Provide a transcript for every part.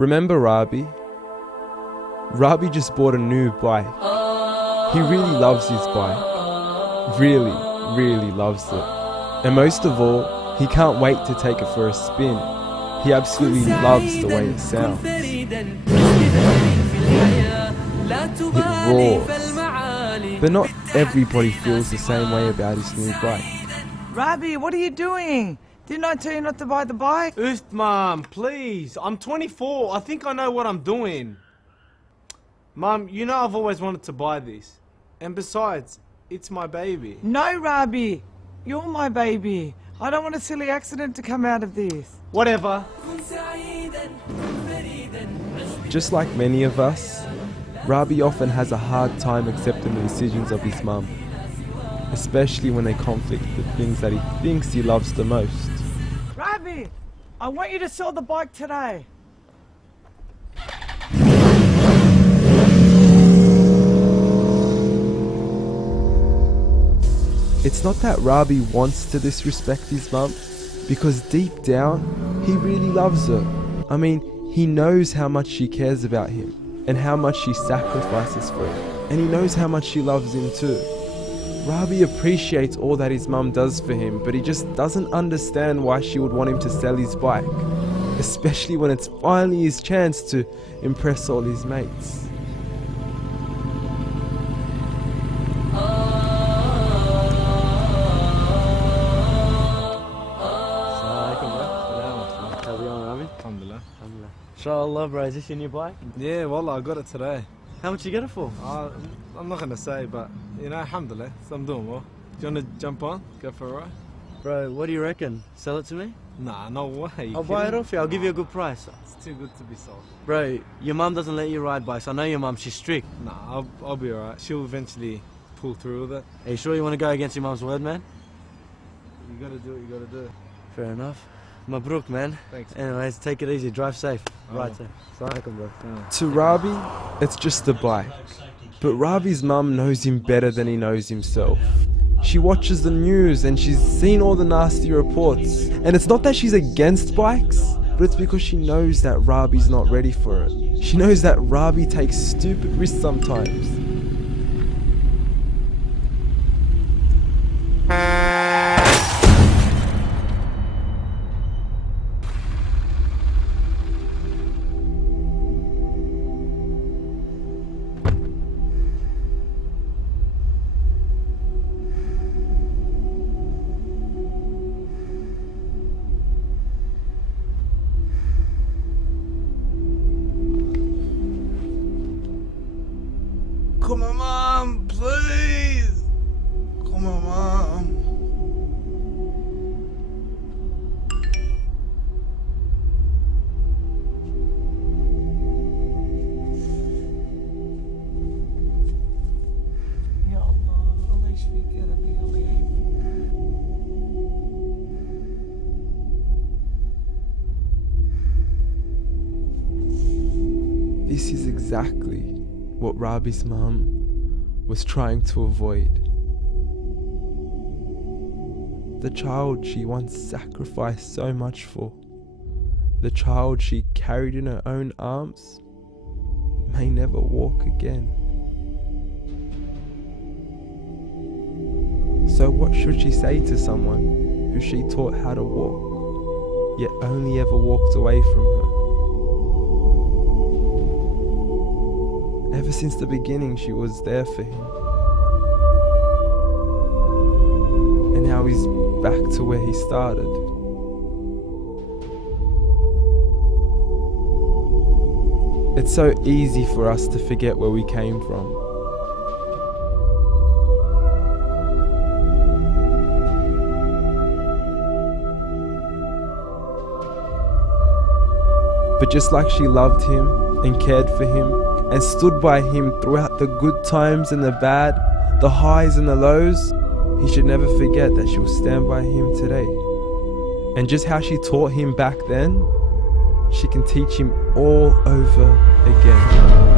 Remember Rabi? Rabi just bought a new bike. He really loves his bike. Really, really loves it. And most of all, he can't wait to take it for a spin. He absolutely loves the way it sounds. It roars. But not everybody feels the same way about his new bike. Rabi, what are you doing? Didn't I tell you not to buy the bike? Oof, Mum, please. I'm 24. I think I know what I'm doing. Mum, you know I've always wanted to buy this. And besides, it's my baby. No, Rabi. You're my baby. I don't want a silly accident to come out of this. Whatever. Just like many of us, Rabi often has a hard time accepting the decisions of his mum, especially when they conflict with things that he thinks he loves the most. Rabi, I want you to sell the bike today. It's not that Rabi wants to disrespect his mum, because deep down, he really loves her. I mean, he knows how much she cares about him, and how much she sacrifices for him, and he knows how much she loves him too. Rabi appreciates all that his mum does for him, but he just doesn't understand why she would want him to sell his bike, especially when it's finally his chance to impress all his mates. Alhamdulillah. Inshallah, bro, is this your new bike? Yeah, wallah, I got it today. How much you get it for? I'm not going to say, but, you know, alhamdulillah, so I'm doing well. Do you want to jump on? Go for a ride? Bro, what do you reckon? Sell it to me? Nah, no way. I'll buy it off you. I'll give you a good price. It's too good to be sold. Bro, your mum doesn't let you ride bikes. I know your mum, she's strict. Nah, I'll be alright. She'll eventually pull through with it. Are you sure you want to go against your mum's word, man? You got to do what you got to do. Fair enough. Mabruk, man. Thanks. Anyways, take it easy. Drive safe. Oh. Right safe. Assalamualaikum, bro. To Rabi, it's just a bike. But Rabi's mum knows him better than he knows himself. She watches the news and she's seen all the nasty reports. And it's not that she's against bikes, but it's because she knows that Rabi's not ready for it. She knows that Rabi takes stupid risks sometimes. Come on, Mom, please. Come on, Mom. Ya Allah, Allah yashfik ya Rabbi, Allah yahfik. This is exactly what Rabi's mum was trying to avoid. The child she once sacrificed so much for, the child she carried in her own arms, may never walk again. So what should she say to someone who she taught how to walk, yet only ever walked away from her? Ever since the beginning, she was there for him. And now he's back to where he started. It's so easy for us to forget where we came from. But just like she loved him and cared for him and stood by him throughout the good times and the bad, the highs and the lows, he should never forget that she will stand by him today. And just how she taught him back then, she can teach him all over again.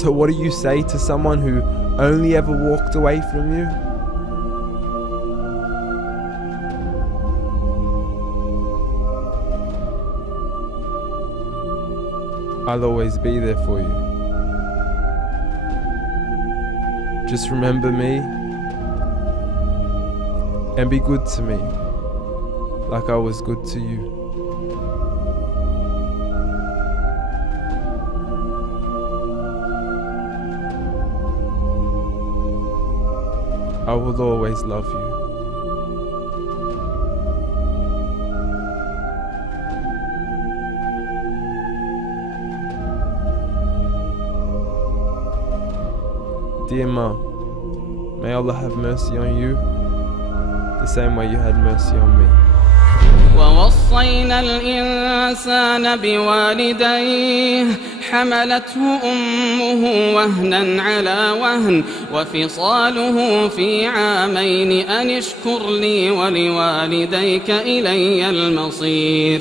So what do you say to someone who only ever walked away from you? I'll always be there for you. Just remember me and be good to me like I was good to you. I will always love you. Dear Mum, may Allah have mercy on you the same way you had mercy on me. ووصينا الإنسان بوالديه حملته أمه وهنا على وهن وفصاله في عامين أن اشكر لي ولوالديك إلي المصير